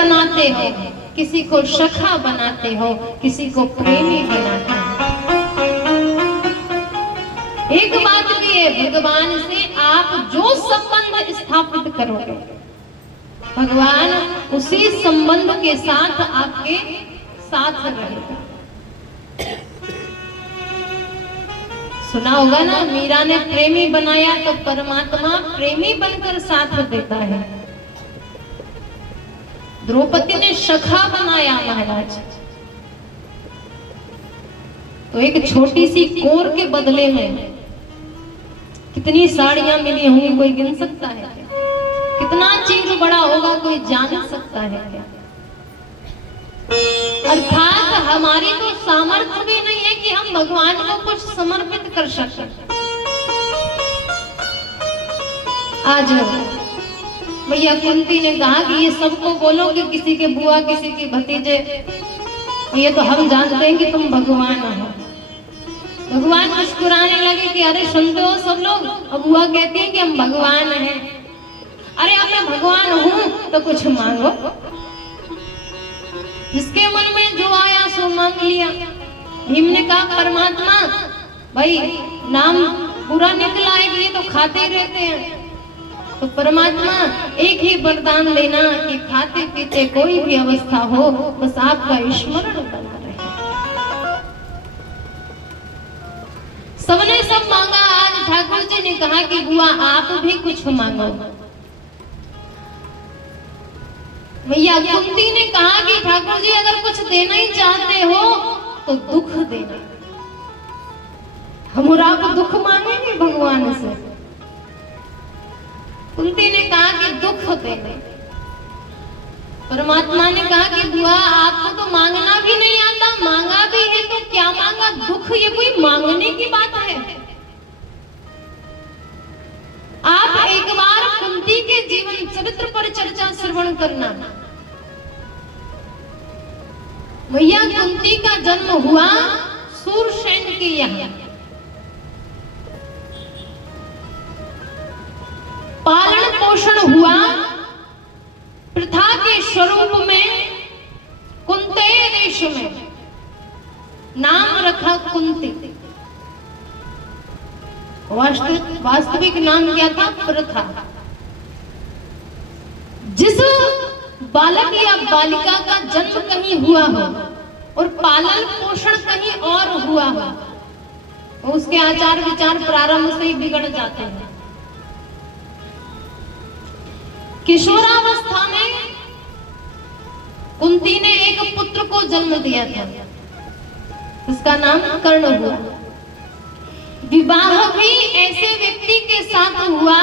बनाते हो, किसी को सखा बनाते हो, किसी को प्रेमी बनाते हो। एक बात भी है, भगवान से आप जो संबंध स्थापित करोगे, भगवान उसी संबंध के साथ आपके साथ रहेगा। सुना होगा ना, मीरा ने प्रेमी बनाया तो परमात्मा प्रेमी बनकर साथ देता है। द्रौपदी ने सखा बनाया महाराज, तो एक छोटी सी कोर के बदले में कितनी साड़ियां मिली होंगी, कोई गिन सकता है क्या? कितना चीज बड़ा होगा, कोई जान सकता है क्या? अर्थात हमारी तो सामर्थ्य भी नहीं है कि हम भगवान को कुछ समर्पित कर सकें। आज भैया कुंती ने कहा कि ये सबको बोलो कि किसी के बुआ, किसी के भतीजे, ये तो हम जानते हैं कि तुम भगवान हो। भगवान मुस्कुराने लगे कि अरे सुनते हो सब लोग, अब बुआ कहती है कि हम भगवान हैं। अरे अब मैं भगवान हूं तो कुछ मांगो। जिसके मन में जो आया सो मांग लिया। भीम ने कहा परमात्मा भाई नाम बुरा निकला है कि ये तो खाते रहते हैं, तो परमात्मा एक ही वरदान देना कि खाते पीते कोई भी अवस्था हो, बस आपका स्मरण बना रहे। सबने सब मांगा। आज ठाकुर जी ने कहा कि बुआ आप भी कुछ मांगो। भैया कुंती ने कहा कि ठाकुर जी अगर कुछ देना ही चाहते हो तो दुख देना। हम और आप दुख मांगेंगे भगवान से। कुंती ने कहा कि दुख देना। परमात्मा ने कहा कि बुआ आपको तो मांगना भी नहीं आता, मांगा भी है तो क्या मांगा? दुख। ये कोई मांगने की बात है? आप एक बार कुंती के जीवन चरित्र पर चर्चा श्रवण करना। भैया कुंती का जन्म हुआ सूरसेन के यहाँ। पालन पोषण हुआ प्रथा के स्वरूप में कुंतेय देश में। नाम रखा कुंती। वास्तविक नाम क्या था? प्रथा। जिस बालक या बालिका का जन्म कहीं हुआ हो और पालन पोषण कहीं और हुआ हो, उसके आचार विचार प्रारंभ से ही बिगड़ जाते हैं। किशोरावस्था में कुंती ने एक पुत्र को जन्म दिया था, उसका नाम कर्ण हुआ। विवाह भी ऐसे व्यक्ति के साथ हुआ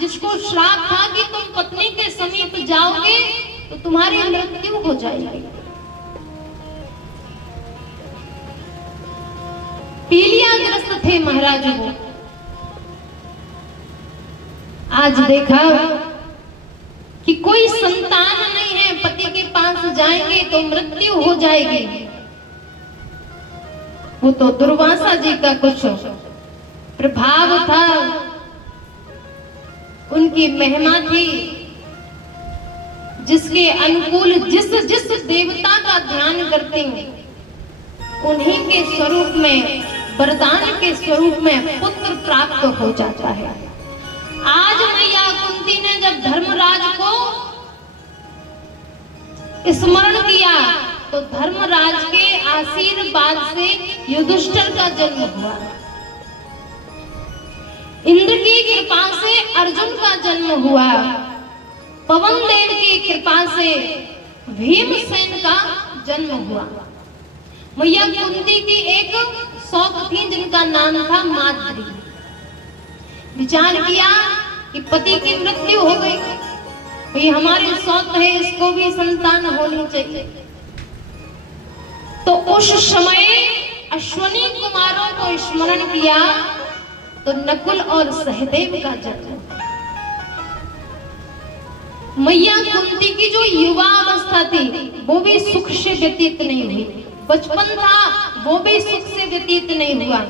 जिसको श्राप था कि तुम पत्नी के समीप जाओगे तो तुम्हारी मृत्यु हो जाएगी। पीलियाग्रस्त थे महाराज वो। आज देखा कि कोई संतान नहीं है, पति के पास जाएंगे तो मृत्यु हो जाएगी। वो तो दुर्वासा जी का कुछ प्रभाव था, उनकी महिमा थी, जिसके अनुकूल जिस जिस देवता का ध्यान करते हैं उन्हीं के स्वरूप में, वरदान के स्वरूप में पुत्र प्राप्त हो जाता है। आज मैया कुंती ने जब धर्मराज को स्मरण किया तो धर्मराज के आशीर्वाद से युधिष्ठिर का जन्म हुआ। इंद्र की कृपा से अर्जुन का जन्म हुआ। पवन देव की कृपा से भीमसेन का जन्म हुआ। मैया कुंती की एक शौक थी जिनका नाम था माद्री। विचार किया कि पति की मृत्यु हो गई, तो ये हमारे शौक है, इसको भी संतान होनी चाहिए। तो उस समय अश्वनी कुमारों को स्मरण किया तो नकुल और सहदेव का जन्म। मैया कुंती की जो युवा अवस्था थी वो भी सुख से व्यतीत नहीं हुई। बचपन था वो भी सुख से व्यतीत नहीं हुआ।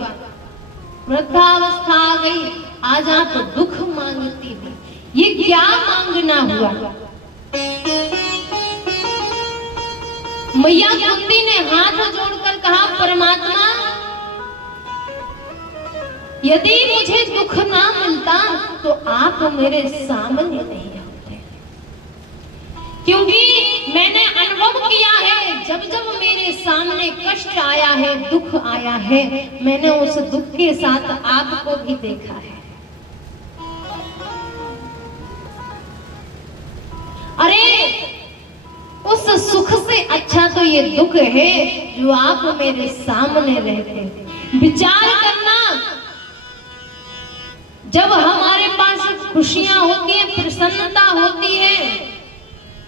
वृद्धावस्था आ गई, आज आप दुख मांगती हुई। ये क्या मांगना हुआ? मैया कुंती ने हाथ जोड़कर कहा, परमात्मा यदि मुझे दुख ना मिलता तो आप मेरे सामने नहीं होते, क्योंकि मैंने अनुभव किया है जब जब मेरे सामने कष्ट आया है, दुख आया है, मैंने उस दुख के साथ आपको भी देखा है। अरे उस सुख से अच्छा तो ये दुख है जो आप मेरे सामने रहते। विचार करना, जब हमारे पास खुशियां होती है, प्रसन्नता होती है,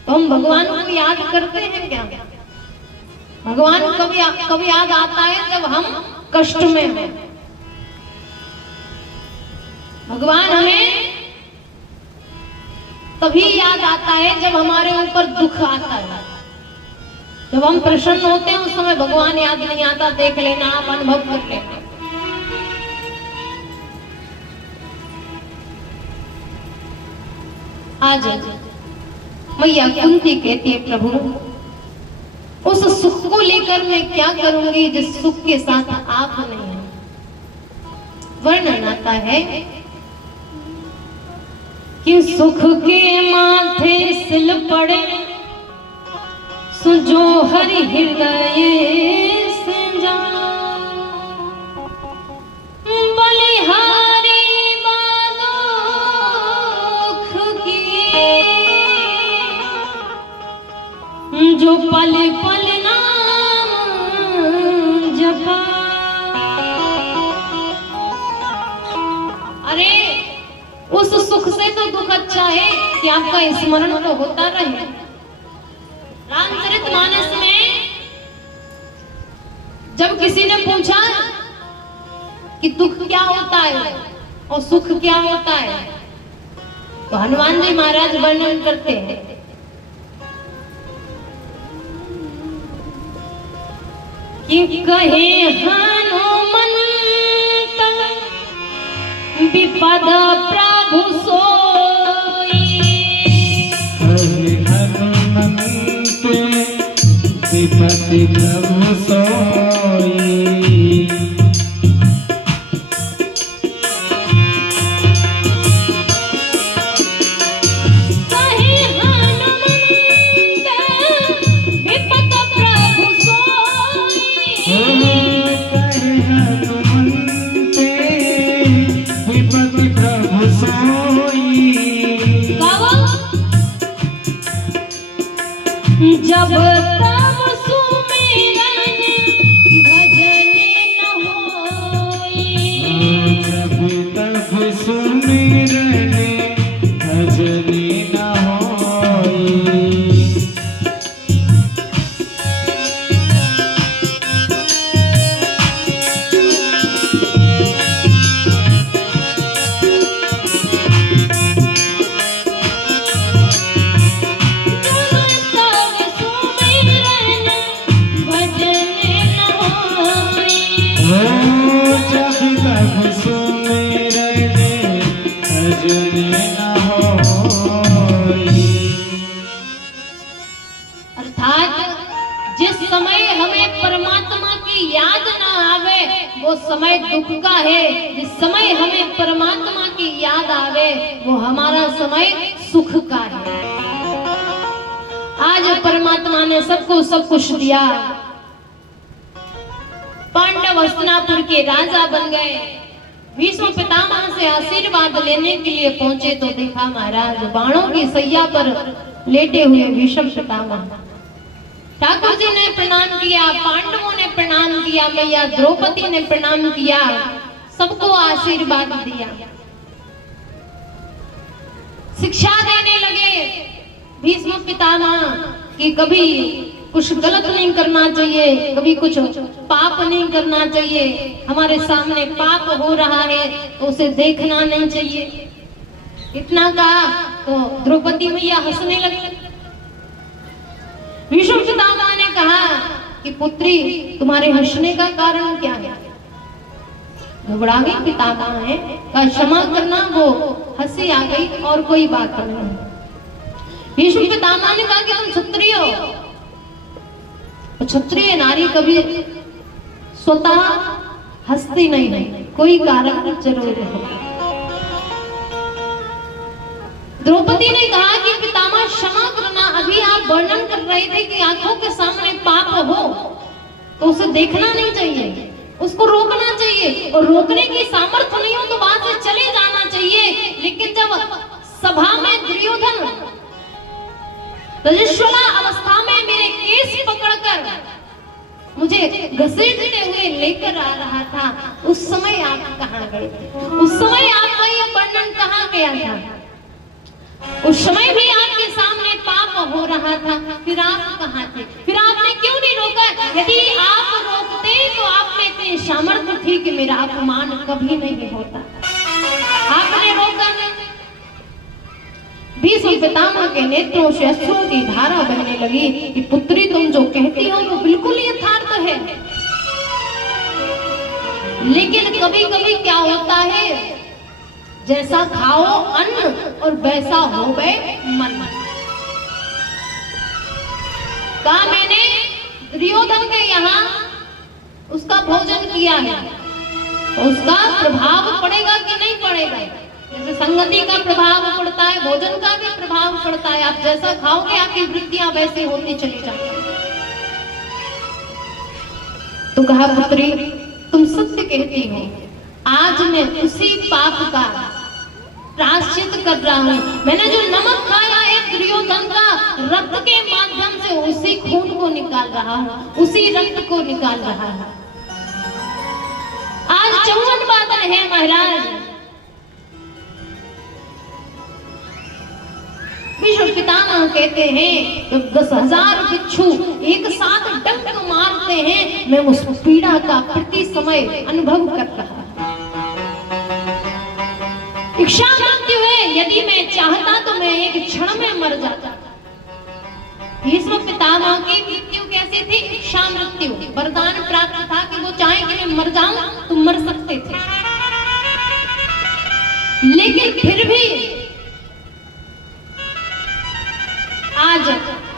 तो हम भगवान को याद करते हैं क्या? भगवान कभी याद आता है जब हम कष्ट में हैं। भगवान हमें तभी याद आता है जब हमारे ऊपर दुख आता है। जब हम प्रसन्न होते हैं उस समय भगवान याद नहीं आता। देख लेना, आप अनुभव कर लेना। आज मैया कुंती कहती है, प्रभु उस सुख को लेकर मैं क्या करूंगी जिस सुख के साथ आप नहीं हैं। वर्णन आता है कि सुख के माथे सिल पड़े सुजो हरि हृदय से जाओ, बलिहारी जो पल पल नाम जपा। अरे उस सुख से तो दुख अच्छा है कि आपका स्मरण तो होता रहे। रामचरितमानस में जब किसी ने पूछा कि दुख क्या होता है और सुख क्या होता है, तो हनुमान जी महाराज वर्णन करते हैं कि कहे हनुमंत विपद प्रभु सोई, कहे हनुमंत विपद प्रभु सोई। जब तब सुमिरन भजन न होई, जब तब सुमिरन भजन न होई। अर्थात जिस समय हमें परमात्मा की याद ना आवे वो समय दुख का है, जिस समय हमें परमात्मा की याद आवे वो हमारा समय सुख का है। आज परमात्मा ने सबको सब कुछ दिया। पांडव हस्तिनापुर के राजा बन गए। भीष्म पितामह से आशीर्वाद लेने के लिए पहुंचे तो देखा महाराज बाणों की सैया पर लेटे हुए भीष्म पितामह। ठाकुर जी ने प्रणाम किया, पांडवों ने प्रणाम किया, मैया द्रौपदी ने प्रणाम किया, सबको आशीर्वाद दिया। शिक्षा देने लगे भीष्म पितामह कि कभी कुछ गलत नहीं करना चाहिए, कभी कुछ पाप नहीं करना चाहिए। हमारे सामने पाप हो रहा है तो उसे देखना नहीं चाहिए। इतना कहा तो द्रौपदी मैया हंसने लगी। भीष्म पितामह ने कहा कि पुत्री तुम्हारे हंसने का कारण क्या है? घबरा गई पितामह है, कहा क्षमा करना, वो हंसी आ गई और कोई बात नहीं। भीष्म पितामह ने कहा कि तुम क्षत्रिय हो, क्षत्रिय नारी कभी स्वतः हंसती नहीं है, कोई कारण जरूर है। द्रौपदी ने कहा कि पितामह क्षमा करना, अभी आप वर्णन कर रहे थे कि आंखों के सामने पाप हो तो उसे देखना नहीं चाहिए, उसको रोकना चाहिए, और रोकने की सामर्थ्य नहीं हो तो वहां से चले जाना चाहिए। लेकिन जब सभा में दुर्योधन रजस्वला अवस्था में मेरे केस पकड़कर मुझे घसीटते हुए लेकर आ रहा था, उस समय आप कहां गए थे? उस समय आपका यह वर्णन कहां गया था? उस समय भी आपके सामने पाप हो रहा था, फिर आप कहां थे? फिर आपने क्यों नहीं रोका? यदि आप रोकते तो आप में इतनी सामर्थ्य थी कि मेरा अपमान कभी नहीं होता। आपने रोका नहीं। भीष्म पितामह के नेत्रों से अश्रुओं की धारा बहने लगी कि पुत्री तुम जो कहती हो वो बिल्कुल यथार्थ है, लेकिन कभी कभी क्या होता है, जैसा खाओ अन्न और वैसा हो गए मन। कहा मैंने दुर्योधन के यहाँ उसका भोजन किया है, उसका प्रभाव पड़ेगा कि नहीं पड़ेगा? जैसे संगति का प्रभाव पड़ता है, भोजन का भी प्रभाव पड़ता है। आप जैसा खाओगे आपकी वृत्तियां वैसी होती चली जाएंगी। तो कहा पुत्री तुम सत्य कहती हो, आज मैं उसी पाप का प्रायश्चित कर रहा हूं। मैंने जो नमक खाया है दुर्योधन का, रक्त के माध्यम से उसी खून को निकाल रहा हूं, उसी रक्त को निकाल रहा हूं। आज 54 बादल है महाराज। भीष्म पितामह कहते हैं जब 10,000 बिच्छू एक साथ डंक मारते हैं, मैं उस पीड़ा का प्रति समय अनुभव कर रहा। इच्छा मृत्यु है, यदि मैं चाहता तो मैं एक क्षण में मर जाता। भीष्म पितामह की मृत्यु कैसी थी? इच्छा मृत्यु। वरदान प्राप्त था कि वो चाहे कि मैं मर जाऊं तो मर सकते थे, लेकिन फिर भी आज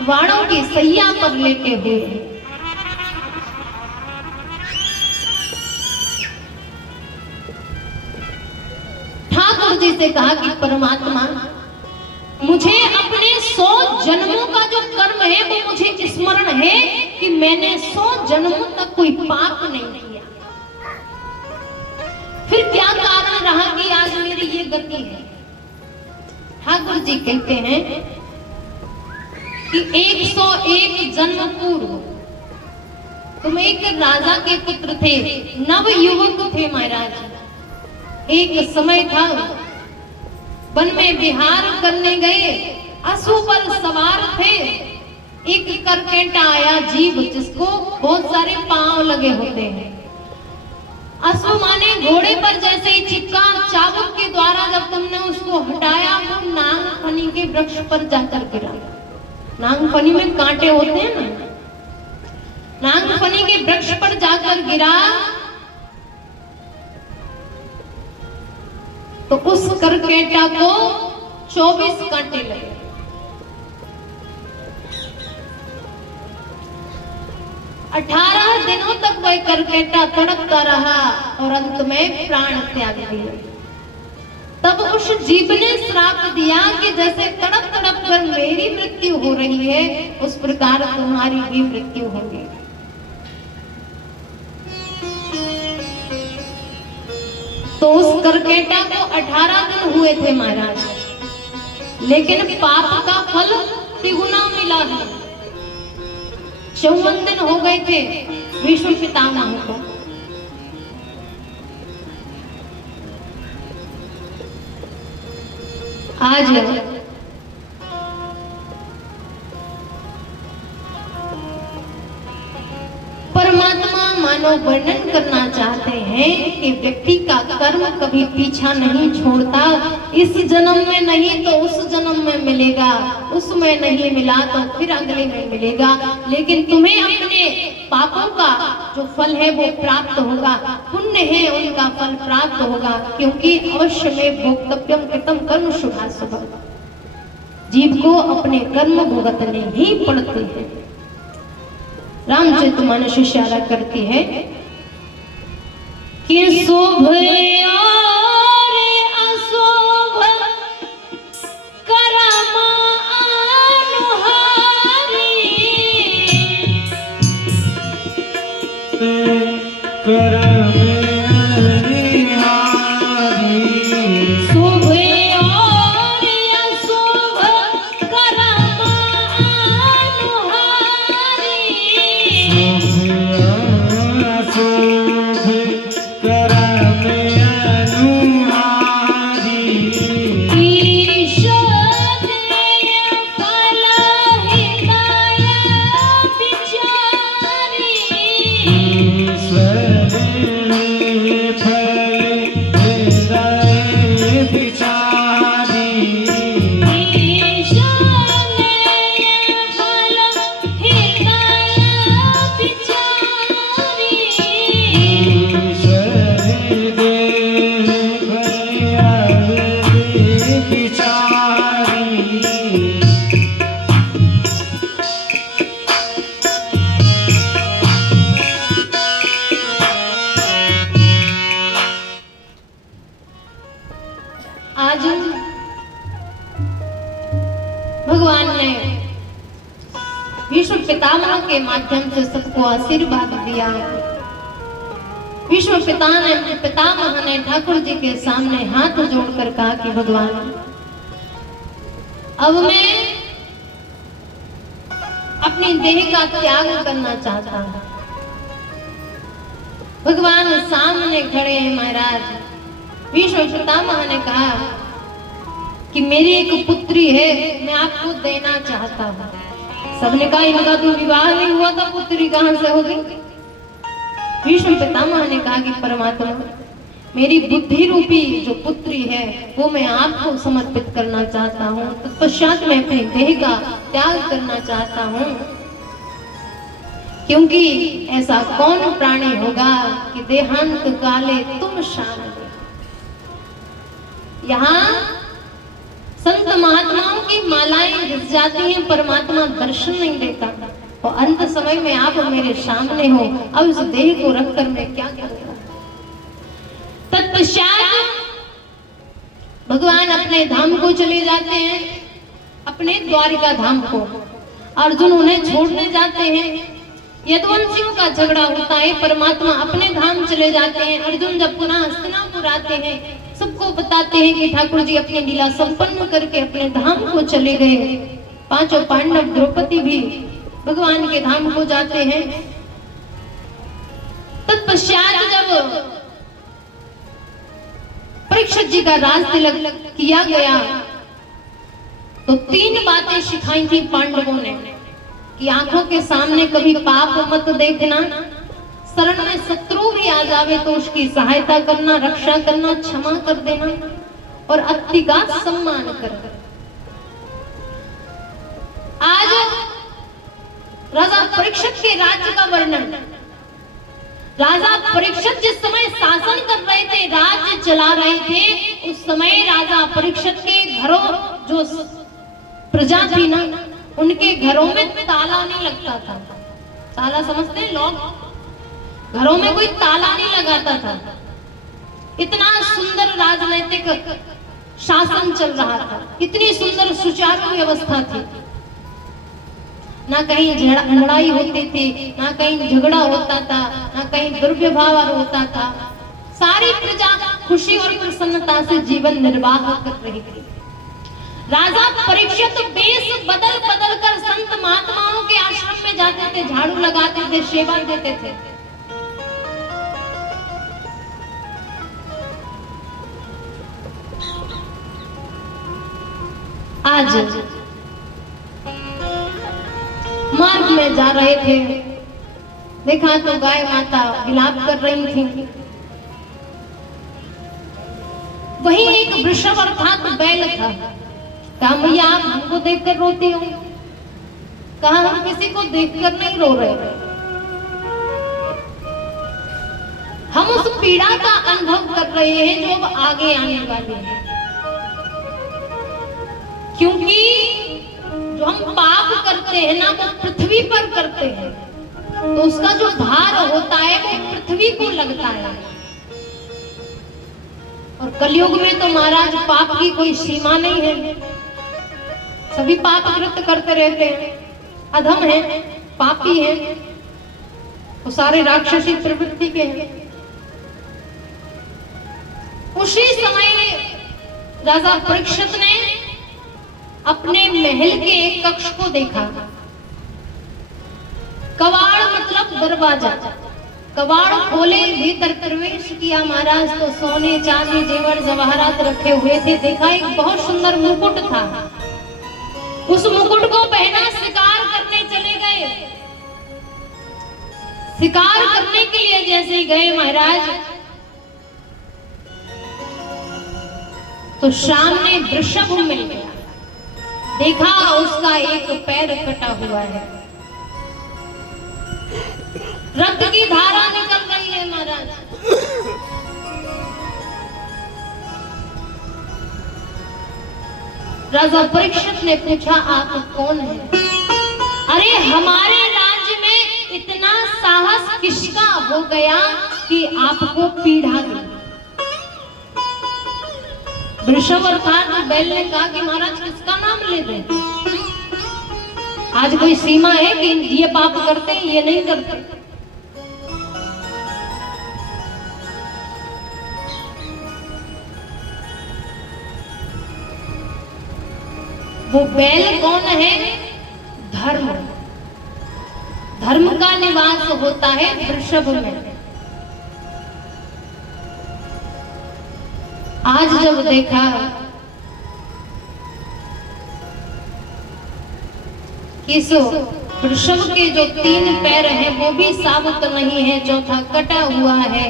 वाणों की सैया पर लेटे हुए ठाकुर जी से कहा कि परमात्मा मुझे अपने 100 जन्मों का जो कर्म है वो मुझे स्मरण है कि मैंने 100 जन्मों तक कोई पाप नहीं किया। फिर क्या कारण रहा कि आज मेरी ये गति है? ठाकुर जी कहते हैं कि 101 जन्म पूर्व तुम एक राजा के पुत्र थे, नव युवक थे महाराज। एक समय था वन में विहार करने गए, अश्व पर सवार थे, एक करकेटा आया जीव जिसको बहुत सारे पांव लगे होते हैं। अश्व माने घोड़े पर जैसे ही चिपका, चाबुक के द्वारा जब तुमने उसको हटाया वो नागफनी के वृक्ष पर जाकर गिरा। नागफनी में कांटे होते हैं ना, नागफनी के वृक्ष पर जाकर गिरा तो उस करकेटा को 24 कांटे लगे। 18 दिनों तक वह करकेटा तड़पता रहा और अंत में प्राण त्याग दिए। तब उस जीव ने श्राप दिया कि जैसे तड़प तड़प कर मेरी मृत्यु हो रही है उस प्रकार तुम्हारी भी मृत्यु होगी। तो उस करकेटा को 18 दिन हुए थे महाराज, लेकिन पाप का फल तिगुना मिला है। 54 दिन हो गए थे भीष्म पितामह को। आज परमात्मा मानो वर्णन करना चाहते हैं कि व्यक्ति का कर्म कभी पीछा नहीं छोड़ता। इस जन्म में नहीं तो उस जन्म में मिलेगा, उसमें नहीं मिला तो फिर अगले में मिलेगा, लेकिन तुम्हें अपने पापों का जो फल है वो प्राप्त होगा। पुण्य है उनका फल प्राप्त होगा, क्योंकि अवश्य में भोक्तव्यम कृतम कर्म शुभाशुभम। जीव को अपने कर्म भुगतने ही पड़ते हैं। रामचरितमानस इशारा करती है कि शुभ और अशुभ कर्म अनुहारी, करम शुभ और अशुभ कर्म अनुहारी, आज भगवान ने विश्व पितामह के माध्यम से सबको आशीर्वाद दिया। विश्व पितामह ने ठाकुर जी के सामने हाथ जोड़कर कहा कि भगवान, अब मैं अपनी देह का त्याग करना चाहता हूं। भगवान सामने खड़े हैं महाराज। विश्व पितामह ने कहा कि मेरी एक पुत्री है, मैं आपको देना चाहता हूँ। सबने कहा इनका तो विवाह नहीं हुआ था, पुत्री कहां से होगी। विश्व पितामह ने कहा कि परमात्मा, मेरी बुद्धि रूपी जो पुत्री है वो मैं आपको समर्पित करना चाहता हूँ। तत्पश्चात मैं अपने देह का त्याग करना चाहता हूँ, क्योंकि ऐसा कौन प्राणी होगा कि देहांत काले तुम शान। यहाँ संत महात्माओं की मालाएं घिस जाती हैं, परमात्मा दर्शन नहीं देता। और अंत समय में आप मेरे सामने हो, अब इस देह को रखकर मैं क्या करूंगा। तत्पश्चात भगवान अपने धाम को चले जाते हैं, अपने द्वारिका धाम को। अर्जुन उन्हें छोड़ने जाते हैं। यदुवंशियों का झगड़ा होता है, परमात्मा अपने धाम चले जाते हैं। अर्जुन जब पुनः हस्तिनापुर आते हैं, सबको बताते हैं कि ठाकुर जी अपनी लीला संपन्न करके अपने धाम को चले गए। पांचों पांडव, द्रौपदी भी भगवान के धाम को जाते हैं। तत्पश्चात जब परीक्षित जी का राज तिलक किया गया तो 3 बातें सिखाई थी पांडवों ने कि आंखों के सामने कभी पाप मत देखना, शरण में शत्रु भी आ जावे तो उसकी सहायता करना, रक्षा करना, क्षमा कर देना और अति का सम्मान करना। आज राजा परीक्षित के राज्य का वर्णन। राजा परीक्षित जिस समय शासन कर रहे थे, राज्य चला रहे थे, उस समय राजा परीक्षित के घरों जो प्रजा थी ना, उनके घरों में ताला नहीं लगता था। ताला समझते हैं लोग? घरों में कोई ताला नहीं लगाता था। इतना सुंदर राजनीतिक शासन चल रहा था, इतनी सुंदर सुचारू व्यवस्था थी। ना कहीं लड़ाई होती थी, ना कहीं झगड़ा होता था, ना कहीं दुर्व्यवहार होता था। सारी प्रजा खुशी और प्रसन्नता से जीवन निर्वाह कर रही थी। राजा परीक्षित वेश बदल बदल कर संत महात्माओं के आश्रम में जाते थे, झाड़ू लगाते थे, सेवा देते थे। आज मार्ग में जा रहे थे, देखा तो गाय माता विलाप कर रही थी। वहीं एक वृषभ अर्थात बैल था। कहा भैया आप हमको देखकर रोती हो? कहा हम किसी को देखकर नहीं रो रहे, हम उस पीड़ा का अनुभव कर रहे हैं जो अब आगे आने वाली है। क्योंकि जो हम पाप करते हैं ना, वो पृथ्वी पर करते हैं। तो उसका जो भार होता है वो पृथ्वी को लगता है। और कलयुग में तो महाराज पाप की कोई सीमा नहीं है, सभी पाप कृत्य करते रहते हैं, अधम है, पापी है, वो सारे राक्षसी प्रवृत्ति के हैं। उसी समय राजा परीक्षित ने अपने महल के एक कक्ष को देखा। कवाड़ मतलब दरवाजा, कवाड़ खोले, भीतर प्रवेश किया महाराज तो सोने चांदी जेवर जवाहरात रखे हुए थे। देखा एक बहुत सुंदर मुकुट था, उस मुकुट को पहना शिकार करने चले गए। शिकार करने के लिए जैसे ही गए महाराज तो सामने वृषभ मिल गया। देखा उसका एक पैर कटा हुआ है, रक्त की धारा निकल रही है महाराज। राजा परीक्षित ने पूछा आप कौन है? अरे हमारे राज्य में इतना साहस किसका हो गया कि आपको पीड़ा दी? वृषभ अर्थात बैल ने कहा कि महाराज किसका नाम ले दें? आज कोई सीमा है कि ये पाप करते हैं ये नहीं करते? वो बैल कौन है? धर्म, धर्म का निवास होता है वृषभ में। आज जब देखा कि इस वृषभ के जो 3 पैर हैं वो भी साबुत नहीं है, चौथा कटा हुआ है,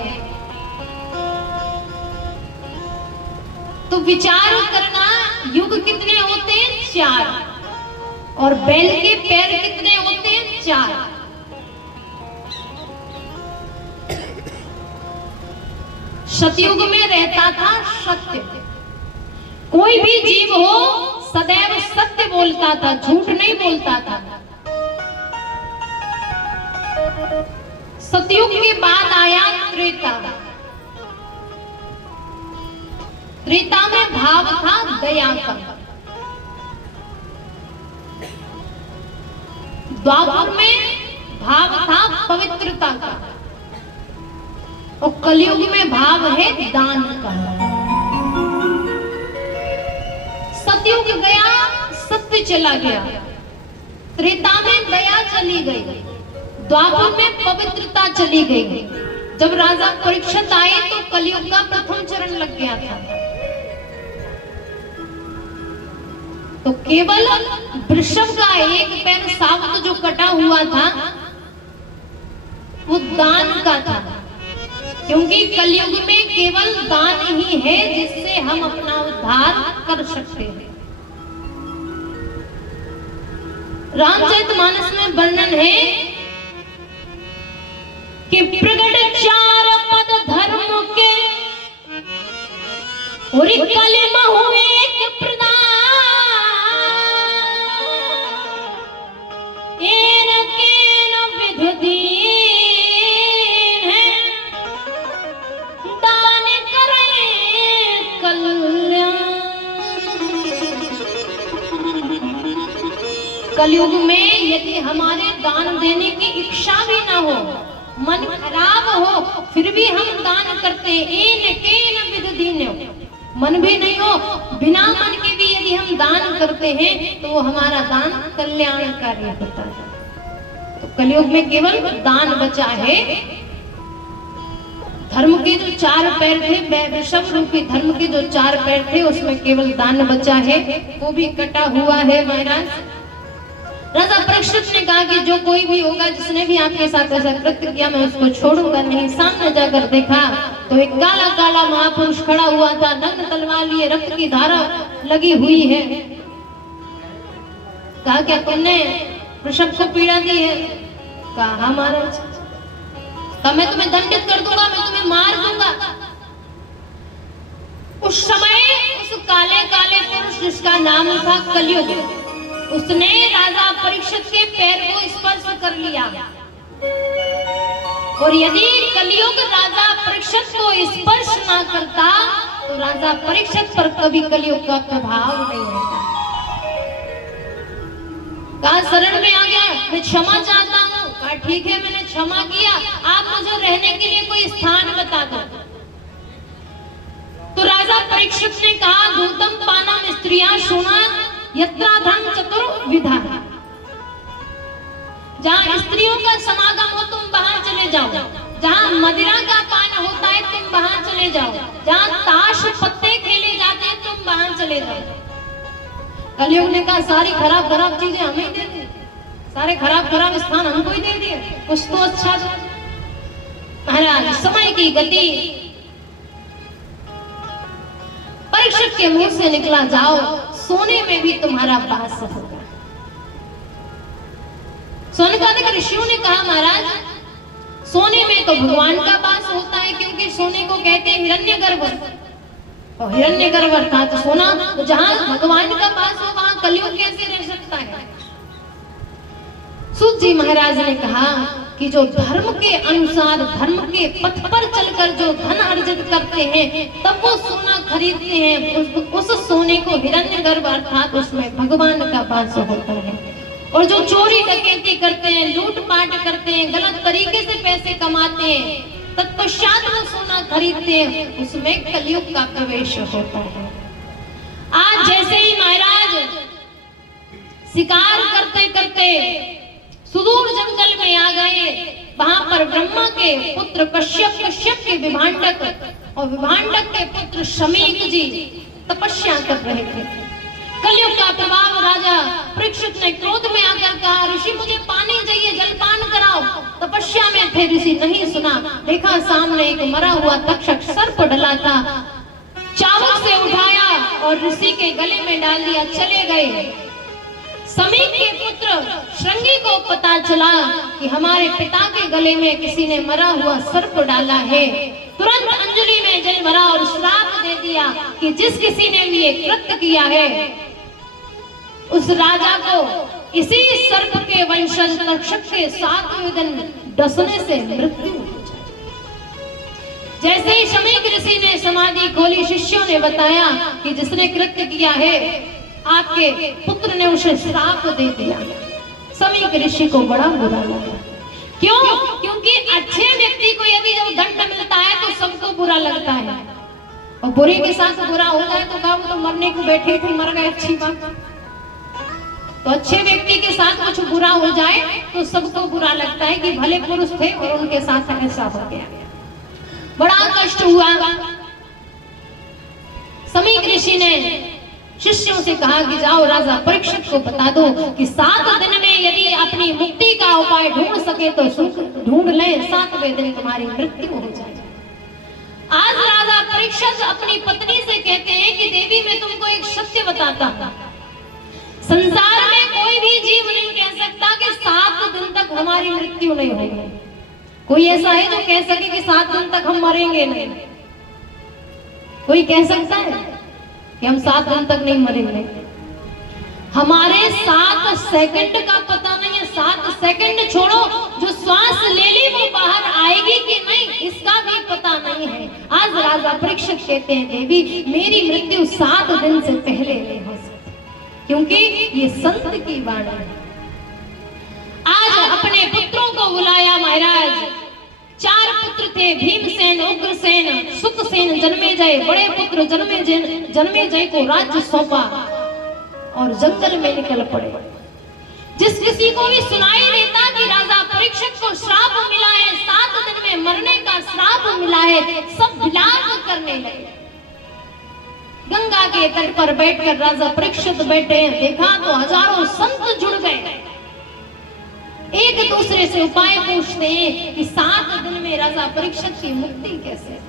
तो विचार करना युग कितने होते हैं? 4, और बैल के पैर कितने होते हैं? 4। सतयुग में रहता था सत्य, कोई भी जीव हो सदैव सत्य बोलता था, झूठ नहीं बोलता था। सतयुग के बाद आया त्रेता। त्रेता में भाव था दया का। द्वापर में भाव था पवित्रता का, और कलयुग में भाव है दान का। सतयुग गया, सत्य चला गया, त्रेता में दया चली गई, द्वापर में पवित्रता चली गई। जब राजा परीक्षित आए तो कलयुग का प्रथम चरण लग गया था। तो केवल वृषभ का एक पैर साबुत जो कटा हुआ था वो दान का था, क्योंकि कलयुग में केवल दान ही है जिससे हम अपना उद्धार कर सकते हैं। रामचरितमानस में वर्णन है कि प्रगट 4 पद धर्म के और कलिमा हुए एक प्रदान, विध दीन है दान करे कल्याण। कलयुग में यदि हमारे दान देने की इच्छा भी ना हो, मन खराब हो, फिर भी हम दान करते। मन भी नहीं हो, बिना मन के भी यदि हम दान करते हैं तो वो हमारा दान कल्याणकारी होता है। तो कलयुग में केवल दान बचा है। धर्म के जो 4 पैर थे, वृषभ रूपी धर्म के जो 4 पैर थे, उसमें केवल दान बचा है, वो भी कटा हुआ है महाराज। राजा परीक्षित ने कहा कि जो कोई भी होगा जिसने भी आपके साथ ऐसा कृत्य किया मैं उसको छोड़ूंगा नहीं। सामने जाकर देखा तो एक काला काला महापुरुष खड़ा हुआ था, नग्न तलवार लिए, रक्त की धारा लगी हुई है। कहा क्या तुमने वृषभ को पीड़ा दी है? कहा महाराज। कहा मैं तुम्हें दंडित कर दूंगा, मैं तुम्हें मार दूंगा। उस समय उस काले काले पुरुष जिसका नाम था कलयुग, उसने राजा परीक्षित के पैर को स्पर्श कर लिया। और यदि कलयुग राजा परीक्षित को स्पर्श ना करता तो राजा परीक्षित पर कभी कलयुग का प्रभाव नहीं होता। कहा शरण में आ गया, मैं क्षमा चाहता हूँ। कहा ठीक है, मैंने क्षमा किया, आप मुझे रहने के लिए कोई स्थान बता दो। तो राजा परीक्षित ने कहा दूतम पानम स्त्रियां सुना यत्राधन चतुर्विधा, जहाँ स्त्रियों का समागम हो तुम वहां चले जाओ, जहाँ मदिरा का पान होता है तुम वहां चले जाओ, जहाँ ताश पत्ते खेले जाते हैं तुम वहां चले जाओ। कलयुग ने कहा सारी खराब खराब चीजें हमें ही दे दी, सारे खराब खराब स्थान हमको ही दे दिए, कुछ तो अच्छा दो। महाराज समय की गति परीक्षित के मुंह से निकला, जाओ सोने में भी तुम्हारा वास होगा। सोनकादिक ऋषियों ने कहा महाराज सोने में तो भगवान का वास होता है, क्योंकि सोने को कहते हैं हिरण्यगर्भ, और हिरण्यगर्भ अर्थात सोना, तो जहां भगवान का वास हो वहां कलयुग कैसे रह सकता है। सूत जी महाराज ने कहा कि जो धर्म के अनुसार धर्म के पथ पर चलकर जो धन अर्जित करते हैं तब वो सोना खरीदते हैं, उस सोने को हिरण्यगर्भ अर्थात उसमें भगवान का वास होता है। और जो चोरी डकैती करते हैं, लूटपाट करते हैं, गलत तरीके से पैसे कमाते हैं, तत्पश्चात वो सोना खरीदते हैं, उसमें कलयुग का प्रवेश होता है। आज जैसे ही महाराज शिकार करते करते सुदूर जंगल में आ गए, वहां पर ब्रह्मा के पुत्र कश्यप, कश्यप के विभांडक और विभांडक के पुत्र शमीक जी तपस्या कर रहे थे। कलयुग का प्रभाव राजा परीक्षित ने क्रोध में आकर कहा ऋषि मुझे पानी चाहिए, जलपान कराओ। तपस्या में थे ऋषि, नहीं सुना। देखा सामने एक मरा हुआ तक्षक सर्प डला था, चाबुक से उठाया और ऋषि के गले में डाल दिया, चले गए। समीक के पुत्र श्रृंगी को पता चला कि हमारे पिता के गले में किसी ने मरा हुआ सर्प डाला है। तुरंत अंजलि में जल भरा और श्राप दे दिया कि जिस किसी ने भी ये कृत्य किया है उस राजा को इसी सर्प के वंशज तक्षक के 7वें दिन डसने से मृत्यु हो जाए। जैसे ही शमीक ऋषि ने समाधि खोली, शिष्यों ने बताया कि जिसने कृत्य किया है आपके पुत्र ने उसे श्राप दे दिया। शमीक ऋषि को बड़ा बुरा लगा। क्यों? क्योंकि अच्छे व्यक्ति को यदि जब दंड मिलता है तो सबको बुरा लगता है, और बुरे के साथ बुरा हो जाए तो कहा वो तो मरने को बैठे थे, मर गए, अच्छी बात। तो अच्छे व्यक्ति के साथ कुछ बुरा हो जाए तो सबको बुरा लगता है कि भले पुरुष थे और उनके साथ ऐसा हो गया। बड़ा कष्ट हुआ। शमीक ऋषि ने शिष्यों से कहा कि जाओ राजा परीक्षित को बता दो कि 7 दिन में यदि अपनी मुक्ति का उपाय ढूंढ सके तो ढूंढ ले, 7वें दिन तुम्हारी मृत्यु हो जाए। आज राजा परीक्षित अपनी पत्नी से कहते हैं कि देवी मैं तुमको एक सत्य बताता हूं, संसार में कोई भी जीव नहीं कह सकता कि 7 दिन तक हमारी मृत्यु नहीं होगी। कोई ऐसा है जो कह सके कि 7 दिन तक हम मरेंगे नहीं? कोई कह सकता है कि हम 7 दिन तक नहीं मरेंगे? हमारे 7 सेकंड का पता नहीं है। 7 सेकंड छोड़ो, जो श्वास ले ली वो बाहर आएगी कि नहीं इसका भी पता नहीं है। आज राजा परीक्षित कहते हैं देवी मेरी मृत्यु 7 दिन से पहले नहीं हो सकती, क्योंकि ये संत की वाणी है। आज अपने पुत्रों को बुलाया महाराज। 4 पुत्र थे, भीमसेन, उग्रसेन, सुतसेन, जन्मेजय। बड़े पुत्र जन्मेजय को राज्य सौंपा और जंगल में निकल पड़े। जिस किसी को भी सुनाई देता कि राजा परीक्षित को श्राप मिला है, 7 दिन में मरने का श्राप मिला है, सब विलाप करने लगे। गंगा के तट पर बैठकर राजा परीक्षित बैठे हैं, देखा तो हजारों संत जुड़ गए। एक दूसरे से उपाय पूछते हैं कि 7 दिन में राजा परीक्षित की मुक्ति कैसे।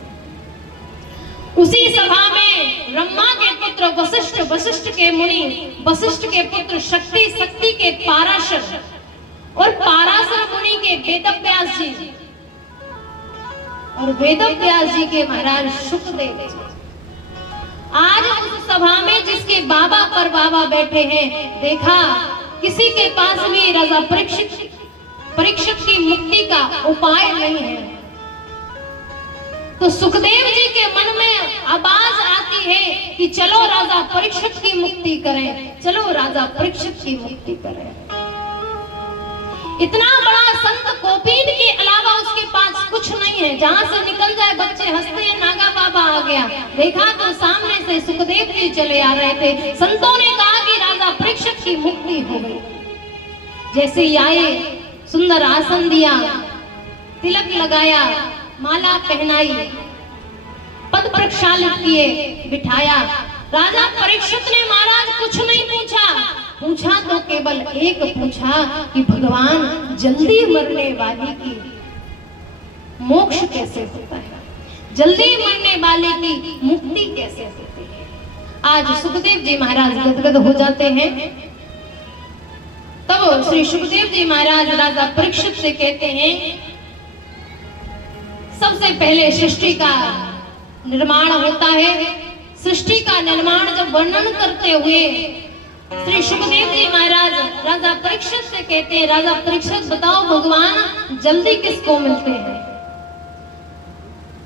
उसी सभा में ब्रह्मा के पुत्र वशिष्ठ, वशिष्ठ के मुनि, वशिष्ठ के पुत्र शक्ति, शक्ति के पाराशर और पाराशर मुनि के वेदव्यास जी और वेदव्यास जी के महाराज शुकदेव जी। आज उस सभा में जिसके बाबा पर बाबा बैठे हैं, देखा किसी के पास भी राजा परीक्षित की मुक्ति का उपाय नहीं है। तो सुखदेव जी के मन में आवाज आती है कि चलो राजा परीक्षित की मुक्ति करें, चलो राजा परीक्षित की मुक्ति करें। इतना बड़ा संत कोपीन के अलावा उसके पास कुछ नहीं है, जहां से निकल जाए बच्चे हंसते हैं, नागा बाबा आ गया। देखा तो सामने से सुखदेव जी चले आ रहे थे। संतों ने कहा कि राजा परीक्षित की मुक्ति हो गई। जैसे ही आए, सुंदर आसन दिया, तिलक लगाया, माला पहनाई, पद प्रक्षालित किए, बिठाया। राजा परीक्षित ने महाराज कुछ नहीं पूछा तो केवल एक पूछा कि भगवान जल्दी मरने वाली की मोक्ष कैसे होता है, जल्दी मरने वाले की मुक्ति कैसे होती है। आज सुखदेव जी महाराज गदगद हो जाते हैं। तब श्री सुखदेव जी महाराज राजा परीक्षित से कहते हैं, सबसे पहले सृष्टि का निर्माण होता है। सृष्टि का निर्माण जब वर्णन करते हुए श्री सुखदेव जी महाराज राजा परीक्षित से कहते हैं, राजा परीक्षित बताओ भगवान जल्दी किसको मिलते हैं।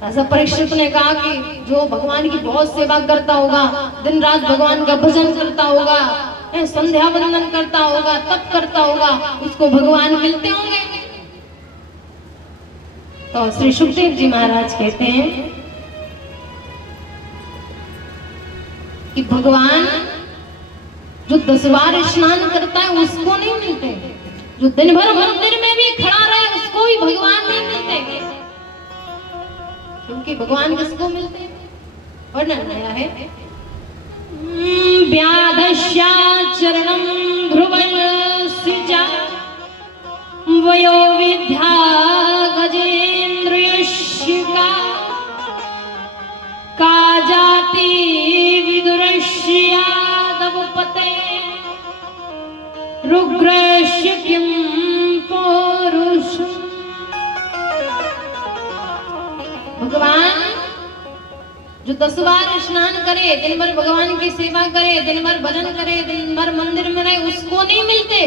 राजा परीक्षित ने कहा कि जो भगवान की बहुत सेवा करता होगा, दिन रात भगवान का भजन करता होगा, संध्या वंदन करता होगा, तप करता होगा, उसको भगवान मिलते होंगे। तो श्री सुखदेव जी महाराज कहते हैं कि भगवान जो 10 बार स्नान करता है उसको नहीं मिलते, जो दिन भर मंदिर में भी खड़ा रहे उसको भी भगवान नहीं मिलते। क्योंकि भगवान किसको मिलते हैं? वर्णन आया है, व्याधस्या चरणं ध्रुवस्य वयो विद्या गजेन्द्रियस्य का जाति विदुरस्य यादवपते रुग्रस्य किं पौरुषम्। भगवान जो 10 बार स्नान करे, दिन भर भगवान की सेवा करे, दिन भर भजन करे, दिन भर मंदिर में रहे, उसको नहीं मिलते।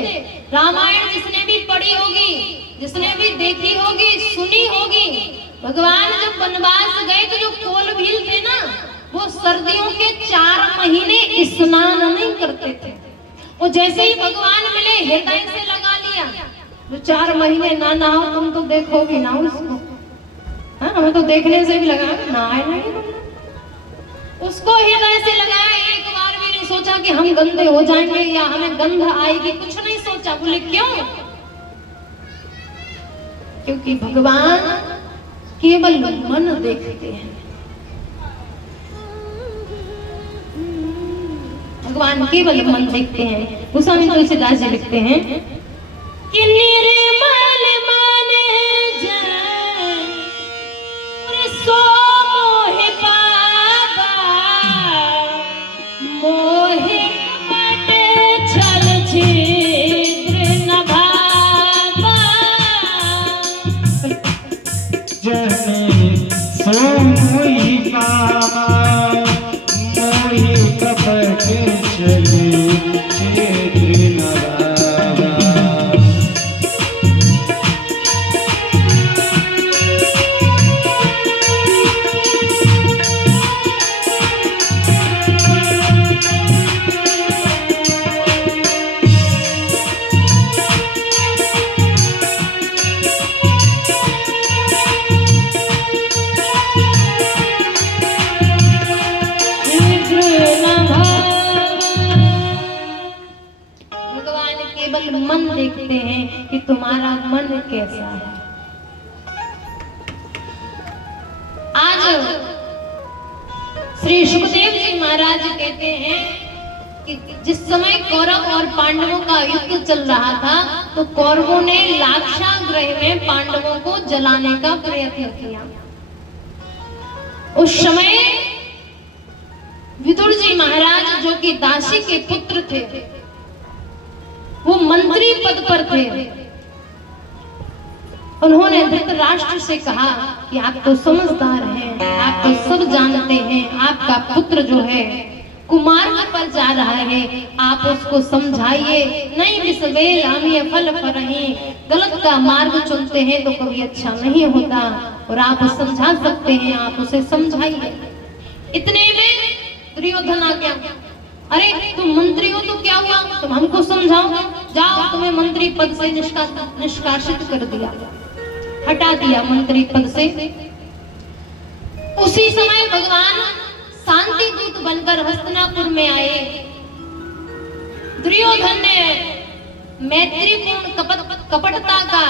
रामायण जिसने भी पढ़ी होगी, जिसने भी देखी होगी, सुनी होगी, भगवान जब वनवास गए तो जो कोल भील थे ना, वो सर्दियों के 4 महीने स्नान नहीं करते थे। वो जैसे ही भगवान मिले हृदय से लगा लिया, जो 4 महीने ना नहाओ तुम तो देखोगी ना उसको। हाँ, हमें तो देखने से भी लगा नहाए नहीं, उसको हृदय से लगाया। एक बार भी नहीं सोचा कि हम गंदे हो जाएंगे या हमें गंध आएगी, कुछ नहीं सोचा। बोले क्यों? क्योंकि भगवान केवल मन देखते हैं। भगवान केवल मन देखते हैं। गोस्वामी तुलसीदास जी लिखते हैं कि निर्मल मन जन सो मोहे पावा, मोहे मट छल छिद्र न भावा। जने सो मोहि पावा, मोहि कपट चले छिद्र न भावा। मन देखते हैं कि तुम्हारा मन कैसा है। आज श्री सुखदेव जी महाराज कहते हैं कि जिस समय कौरव और पांडवों का युद्ध चल रहा था, तो कौरवों ने लाक्षागृह में पांडवों को जलाने का प्रयत्न किया। उस समय विदुर जी महाराज जो कि दासी के पुत्र थे, वो मंत्री पद पर थे। उन्होंने धृतराष्ट्र से कहा कि आप तो समझदार हैं, आप तो सब जानते हैं, आपका पुत्र जो है कुमार्ग पर जा रहा है, आप उसको समझाइए। नहीं बिसबेल आमी फल फरही, गलत का मार्ग चुनते हैं तो कभी अच्छा नहीं होता, और आप समझा सकते हैं, आप उसे समझाइए। इतने में दुर्योधन आ गया। अरे तुम मंत्री हो तो क्या हुआ, तुम हमको समझाओ, जाओ तुम्हें मंत्री पद से निष्कासित कर दिया, हटा दिया मंत्री पद से। उसी समय भगवान शांति दूत बनकर हस्तिनापुर में आए। दुर्योधन ने मैत्रीपूर्ण कपटता का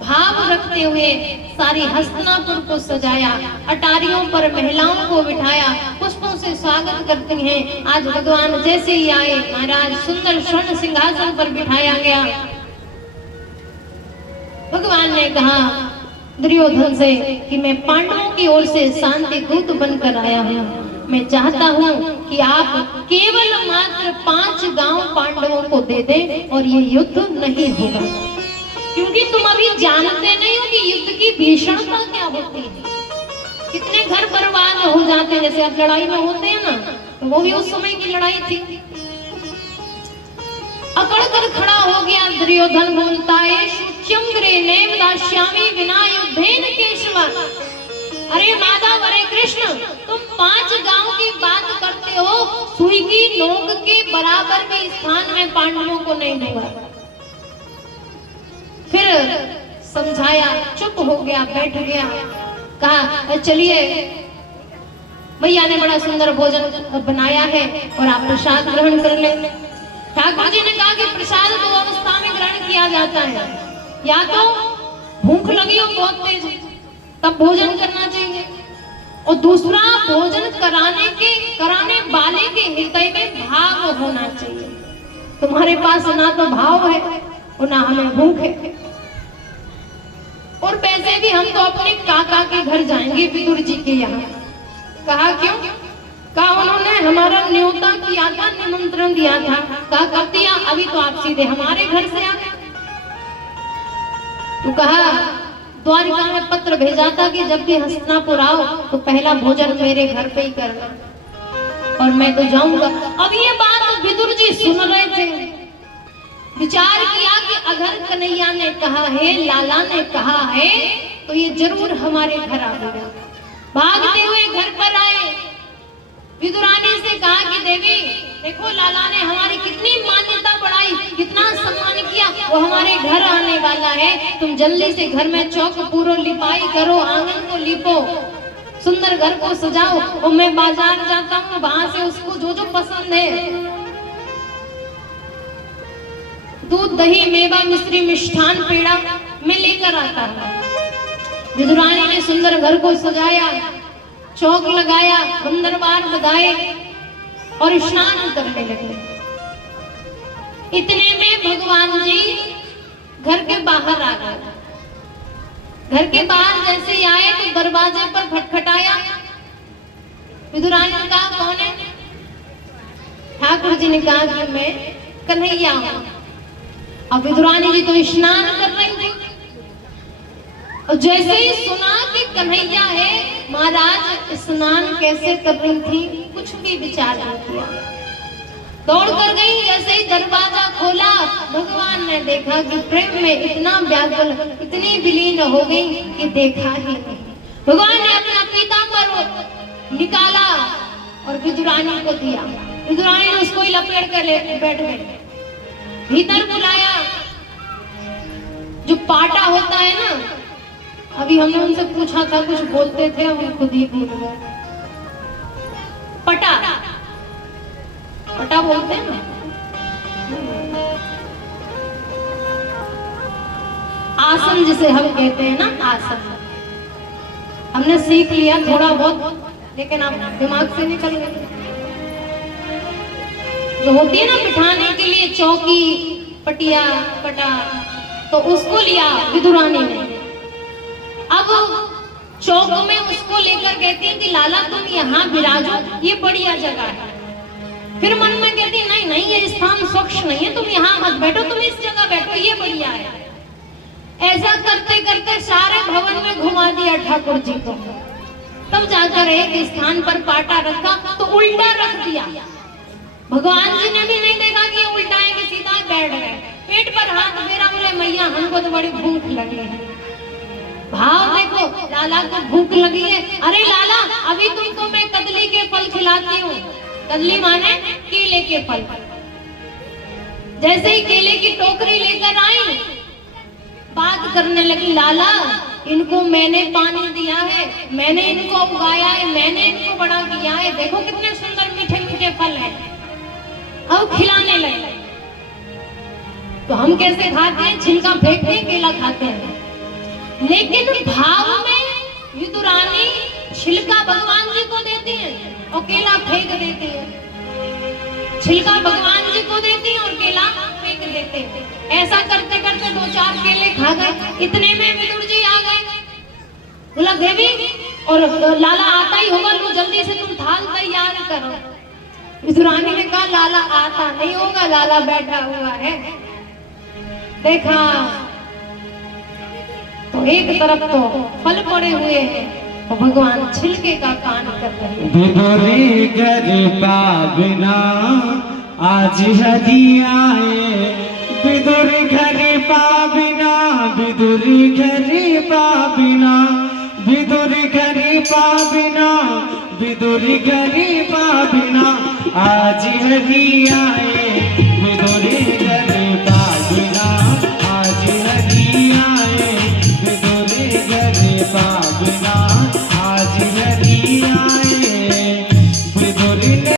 भाव रखते हुए सारी हस्तिनापुर को सजाया, अटारियों पर महिलाओं को बिठाया, पुष्पों से स्वागत करते हैं। आज भगवान जैसे ही आए, महाराज सुंदर स्वर्ण सिंहासन पर बिठाया गया। भगवान ने कहा दुर्योधन से कि मैं पांडवों की ओर से शांति दूत बनकर आया हूँ। मैं चाहता हूँ कि आप केवल मात्र 5 गांव पांडवों को दे दें और ये युद्ध नहीं होगा, क्योंकि तुम अभी जानते नहीं हो कि युद्ध की भीषणता क्या होती है। कितने घर बर्बाद हो जाते हैं, जैसे अब लड़ाई में होते हैं ना, तो वो भी उस समय की लड़ाई थी। अकड़ कर खड़ा हो गया दुर्योधन, बोलता है शुच्यंग्रे नैव दास्यामि विना युद्धेन केशव। अरे माधव, अरे कृष्ण, तुम 5 गांव की बात करते हो, सुई की नोक के बराबर भी स्थान में पांडवों को नहीं दूंगा। फिर समझाया, चुप हो गया, बैठ गया। कहा चलिए, भैया ने बड़ा सुंदर भोजन बनाया है और आप प्रसाद ग्रहण कर लें। ठाकुर जी ने कहा कि प्रसाद 2 अवस्था में ग्रहण किया जाता है, या तो भूख लगी हो बहुत तेज तब भोजन करना चाहिए, और दूसरा भोजन कराने वाले के हृदय में भाव होना चाहिए। तुम्हारे पास ना तो भाव है और ना हमें भूख है, और वैसे भी हम तो अपने काका के घर जाएंगे विदुर जी के यहाँ। कहा क्यों? कहा उन्होंने हमारा न्योता किया था, निमंत्रण दिया था। कहा कब दिया? अभी तो आप सीधे हमारे घर से आ गए। तो कहा द्वारिका में पत्र भेजा था कि जब भी हस्तिनापुर आओ तो पहला भोजन मेरे घर पे ही करना, और मैं तो जाऊंगा। अब ये बात विदुर जी सुन रहे थे, विचार किया कि अगर कन्हैया ने कहा है, लाला ने कहा है, तो ये जरूर हमारे घर आएगा। भागते हुए घर पर आए, विदुरानी से कहा कि देवी देखो, लाला ने हमारी कितनी मान्यता बढ़ाई, कितना सम्मान किया, वो हमारे घर आने वाला है। तुम जल्दी से घर में चौक पूरा लिपाई करो, आंगन को लिपो, सुंदर घर को सजाओ, और मैं बाजार जाता हूँ, वहां से उसको जो जो पसंद है, दूध दही मेवा मिश्री मिष्ठान पेड़ा मैं लेकर आता हूँ। विदुरानी ने सुंदर घर को सजाया, चौक लगाया, बंदरवार लगाए और स्नान करने लगे। इतने में भगवान जी घर के बाहर आ गए। घर के बाहर जैसे ही आए तो दरवाजे पर खटखटाया। विदुरानी ने कहा कौन है? ठाकुर जी ने कहा कि मैं कन्हैया हूं। अब विदुरानी जी तो स्नान कर रही थी, और जैसे ही सुना कि कन्हैया है, महाराज स्नान कैसे कर रही थी कुछ भी विचार नहीं किया, दौड़ कर गई। जैसे ही दरवाजा खोला, भगवान ने देखा कि प्रेम में इतना व्याकुल, इतनी विलीन हो गई कि देखा ही नहीं। भगवान ने अपना पीतांबर निकाला और विदुरानी को दिया। विदुरानी ने उसको ही लपेट कर बैठ गई। भीतर बुलाया। जो पाटा होता है ना, अभी हमने उनसे पूछा था, कुछ बोलते थे, हम खुद ही भूल गए। पटा पटा बोलते हैं ना, आसन जिसे हम कहते हैं ना, आसन। हमने सीख लिया थोड़ा बहुत, लेकिन अब दिमाग से निकल गए। जो होती है ना बिठाने के लिए चौकी, पटिया, पटा, तो उसको लिया विदुरानी ने। अब चौक में उसको लेकर कहती है कि लाला तुम यहाँ विराजो, ये बढ़िया जगह है। फिर मन में कहती नहीं नहीं, ये स्थान स्वच्छ नहीं है, तुम यहाँ मत बैठो, तुम इस जगह बैठो, ये बढ़िया है। ऐसा करते करते सारे भवन में घुमा दिया ठाकुर जी को। तब जाकर एक स्थान पर पाटा रखा तो उल्टा रख दिया। भगवान जी ने भी नहीं देखा कि ये उल्टा है कि सीधा है, बैठ गए। पेट पर हाथ फेरा, बोले मैया हमको तो बड़ी भूख लगी है। भाव देखो, लाला को भूख लगी है। अरे लाला अभी तुमको मैं कदली के फल खिलाती हूँ। कदली माने केले के फल। जैसे ही केले की टोकरी लेकर आई, बात करने लगी, लाला इनको मैंने पानी दिया है, मैंने इनको उगाया है, मैंने इनको बड़ा किया है, देखो कितने सुंदर मीठे मीठे फल हैं। अब खिलाने लगे। तो हम कैसे खाते हैं? छिलका फेंक के केला खाते हैं। लेकिन भाव में युद्धरानी छिलका भगवान जी को देती है और केला फेंक देती है। छिलका भगवान जी को देती है और केला फेंक देते हैं। ऐसा करते करते 2-4 केले खा गए। इतने में विदुर जी आ गए। बोला देवी और लाला आता ही होगा, लो जल्दी से तुम थाल तैयार करो। विदुरानी ने कहा लाला आता नहीं होगा, लाला बैठा हुआ है। देखा तो एक तरफ तो फल पड़े हुए हैं और भगवान छिलके का कान कर रहे हैं। विदुरी घर पाबिना आज हदियाए, विदुरी घर पाबिना, विदुरी घर पाबिना, विदुरी घर पाबिना, विदुरी घर पाबिना आज हदियाए।